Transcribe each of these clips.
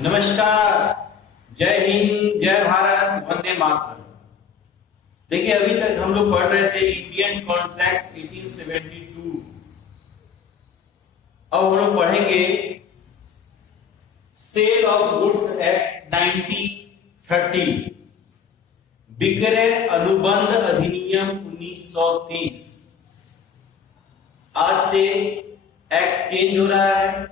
नमस्कार, जय हिंद, जय भारत, वंदे मातरम। देखिए, अभी तक हम लोग पढ़ रहे थे इंडियन कॉन्ट्रैक्ट 1872। अब हम लोग पढ़ेंगे सेल ऑफ गुड्स एक्ट 1930, विक्रय अनुबंध अधिनियम 1930। आज से एक्ट चेंज हो रहा है।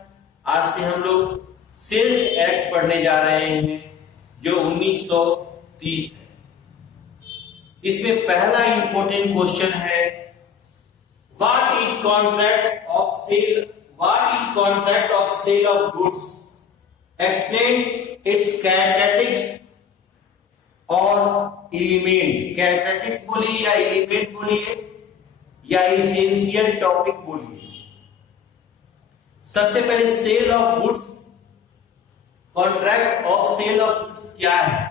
आज से हम लोग सेल्स एक्ट पढ़ने जा रहे हैं जो 1930 है। इसमें पहला इंपॉर्टेंट क्वेश्चन है, what is contract of sale? What is contract of sale of goods? Explain its characteristics और एलिमेंट। कैरेक्टरिस्टिक्स बोलिए या एलिमेंट बोलिए या एसेंशियल टॉपिक बोलिए। सबसे पहले sale of goods, contract of sale of goods क्या है?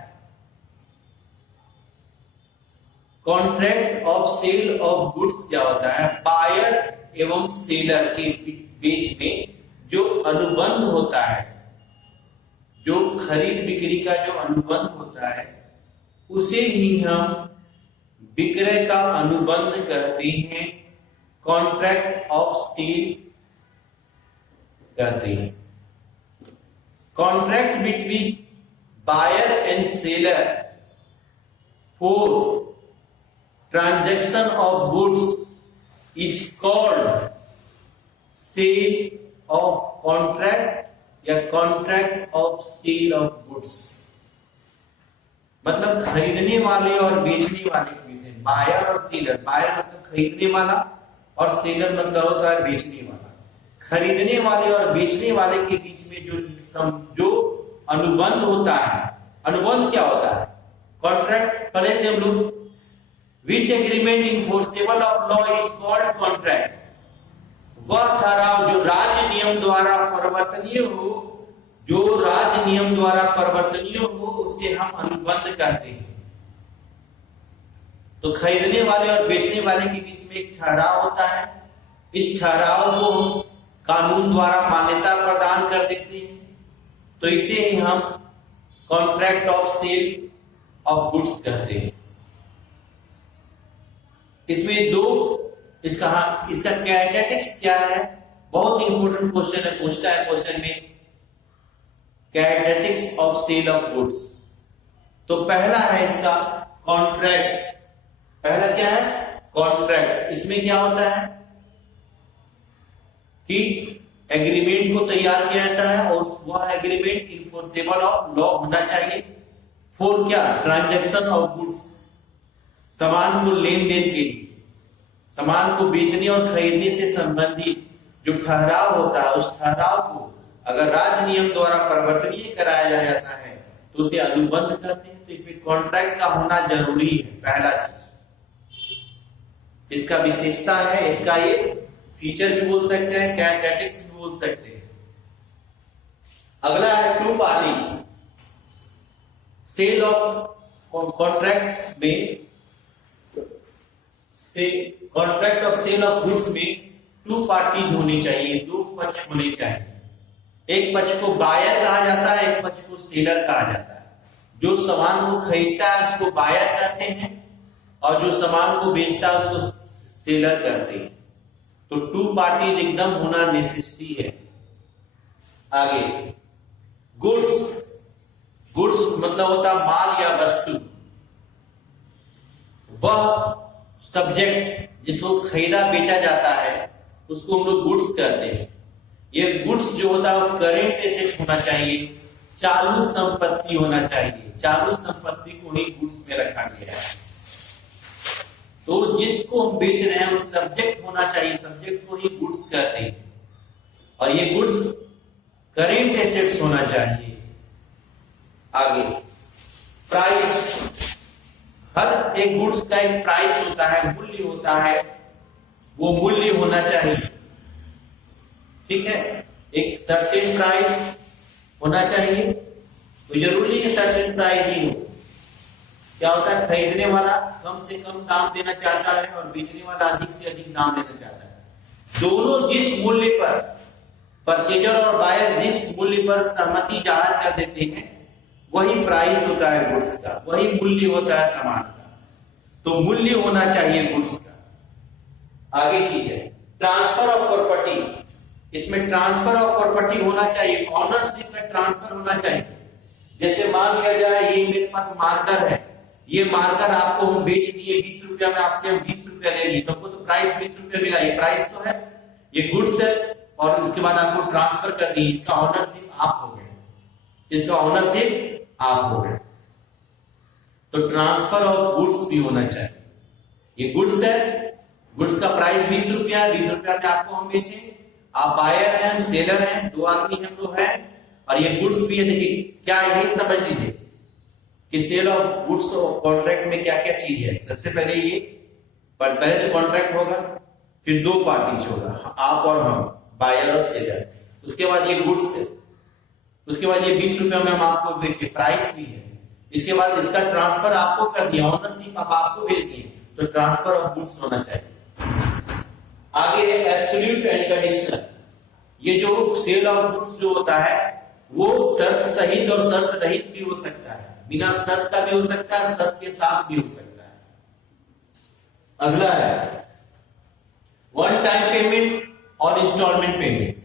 Contract of sale of goods क्या होता है? बायर एवं सेलर के बीच में जो अनुबंध होता है, जो खरीद बिक्री का जो अनुबंध होता है, उसे ही हम विक्रय का अनुबंध कहते हैं, कॉन्ट्रैक्ट ऑफ सेल कहते हैं। Contract between buyer and seller for transaction of goods is called sale of contract या contract of sale of goods। मतलब खरीदने वाले और बेचने वाले के बीच में, बायर और सेलर। बायर मतलब खरीदने वाला और सेलर मतलब होता है बेचने वाला। खरीदने वाले और बेचने वाले के बीच में जो अनुबंध होता है, अनुबंध क्या होता है? कॉन्ट्रैक्ट पढ़े थे हम लोग। Which agreement enforceable of law is called contract. वह ठहराव जो राज्य नियम द्वारा परिवर्तनीय हो, जो राज्य नियम द्वारा परिवर्तनीय हो, उसे हम अनुबंध कहते हैं। तो खरीदने वाले और बेचने वाले के बीच में एक ठहराव होता है। इस ठहराव को कानून द्वारा मान्यता प्रदान कर देते हैं, तो इसे ही हम contract of sale of goods कहते हैं। इसमें इसका कैरेक्टरिस्टिक्स क्या है? बहुत इंपॉर्टेंट क्वेश्चन है, पूछता है क्वेश्चन में characteristics of sale of goods. तो पहला है इसका कॉन्ट्रैक्ट। पहला क्या है? कॉन्ट्रैक्ट। इसमें क्या होता है कि एग्रीमेंट को तैयार किया जाता है और वह एग्रीमेंट इनफोर्सेबल ऑफ लॉ होना चाहिए। फॉर क्या? ट्रांजैक्शन ऑफ गुड्स, सामान को लेन देन के, सामान को बेचने और खरीदने से संबंधित जो ठहराव होता है, उस ठहराव को अगर राज्य नियम द्वारा परिवर्तनीय कराया जाता है तो उसे अनुबंध कहते हैं। तो इसमें कॉन्ट्रैक्ट का होना जरूरी है, पहला चीज। इसका विशेषता है, इसका ये फीचर भी बोल सकते हैं, कैरेक्टरिस्टिक्स भी बोल सकते हैं। अगला है two party sale of contract में, contract of sale of goods में टू पार्टीज होनी चाहिए, दो पक्ष होने चाहिए। एक पक्ष को बायर कहा जाता है, एक पक्ष को सेलर कहा जाता है। जो सामान को खरीदता है उसको बायर कहते हैं और जो सामान को बेचता है उसको सेलर कहते हैं। तो टू पार्टीज एकदम होना नेसेसिटी है। आगे गुड्स, गुड्स मतलब होता माल या वस्तु। वह सब्जेक्ट जिसको खरीदा बेचा जाता है उसको हम लोग गुड्स कहते हैं। ये गुड्स जो होता है वो करेंट एसेट होना चाहिए, चालू संपत्ति होना चाहिए। चालू संपत्ति को ही गुड्स में रखा गया है। तो जिसको हम बेच रहे हैं वो सब्जेक्ट होना चाहिए, सब्जेक्ट को ही गुड्स कहते हैं। और ये गुड्स करेंट एसेट्स होना चाहिए। आगे प्राइस, हर एक गुड्स का एक प्राइस होता है, मूल्य होता है, वो मूल्य होना चाहिए। ठीक है, एक सर्टेन प्राइस होना चाहिए। तो जरूरी है सर्टेन प्राइस ही हो। क्या होता है? खरीदने वाला कम से कम दाम देना चाहता है और बेचने वाला अधिक से अधिक दाम देना चाहता है। दोनों जिस मूल्य पर परचेजर और बायर जिस मूल्य पर सहमति जाहिर कर देते हैं वही प्राइस होता है गुड्स का, वही मूल्य होता है सामान का। तो मूल्य होना चाहिए गुड्स का। आगे चीज है ट्रांसफर ऑफ प्रॉपर्टी। इसमें ट्रांसफर ऑफ प्रॉपर्टी होना चाहिए, ऑनरशिप में ट्रांसफर होना चाहिए। जैसे मान लिया जाए ये मेरे पास मार्कर है, ये मार्कर आपको हम बेच दिए 20 रुपया में, आपसे हम 20 रुपया ले लिए, तो प्राइस 20 रुपया मिला, ये प्राइस तो है, ये गुड्स है, और उसके बाद आपको ट्रांसफर कर दी, इसका ऑनरशिप आप हो गए, इसका ऑनरशिप आप हो गए। तो ट्रांसफर ऑफ गुड्स भी होना चाहिए। ये गुड्स है, गुड्स का प्राइस 20 रुपया, 20 रुपया में आपको हम बेचे, आप बायर हैं, हम सेलर हैं, दो आदमी हम लोग हैं, और ये गुड्स भी है। देखिए क्या यही समझ लीजिए कि सेल ऑफ गुड्स कॉन्ट्रैक्ट में क्या क्या चीज है। सबसे पहले ये पहले तो कॉन्ट्रैक्ट होगा, फिर दो पार्टीज होगा, आप और हम, बायर और सेलर। उसके बाद ये गुड्स है, उसके बाद ये 20 रुपया में हम आपको बेचे, प्राइस भी है। इसके बाद इसका ट्रांसफर आपको कर दिया, ऑनरशिप आप आपको भेज दिए, तो ट्रांसफर ऑफ गुड्स होना चाहिए। आगे है एब्सोल्यूट एंड कंडीशनल। ये जो सेल ऑफ गुड्स जो होता है वो शर्त सहित और शर्त रहित भी हो सकता है, बिना शर्त का भी हो सकता है, शर्त के साथ भी हो सकता है। अगला है वन टाइम पेमेंट और इंस्टॉलमेंट पेमेंट।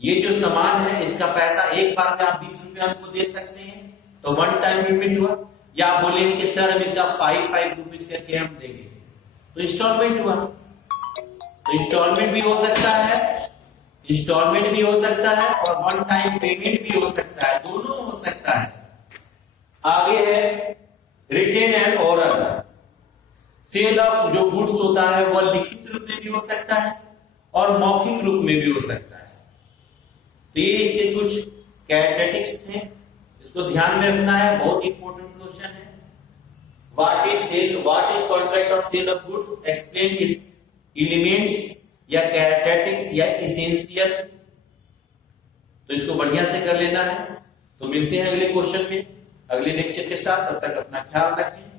ये जो सामान है इसका पैसा एक बार में आप 20 रुपया हमको दे सकते हैं, तो वन टाइम पेमेंट हुआ। या आप बोलेंगे कि सर हम इसका 5 रुपीज करके हम देंगे, तो इंस्टॉलमेंट हुआ। तो इंस्टॉलमेंट भी हो सकता है, इंस्टॉलमेंट भी हो सकता है, और वन टाइम पेमेंट भी हो सकता है, दोनों हो सकता है। आगे है written and oral. Sale of जो गुड्स होता है वह लिखित रूप में भी हो सकता है और मौखिक रूप में भी हो सकता है। तो ये इसके कुछ कैरेक्टरिस्टिक्स थे, इसको ध्यान में रखना है, बहुत इंपॉर्टेंट क्वेश्चन है। What is sale, what is contract of sale of goods, explain its elements या कैरेक्टरिस्टिक्स या इसेंशियल। तो इसको बढ़िया से कर लेना है। तो मिलते हैं अगले क्वेश्चन में अगले लेक्चर के साथ। तब तक अपना ख्याल रखें।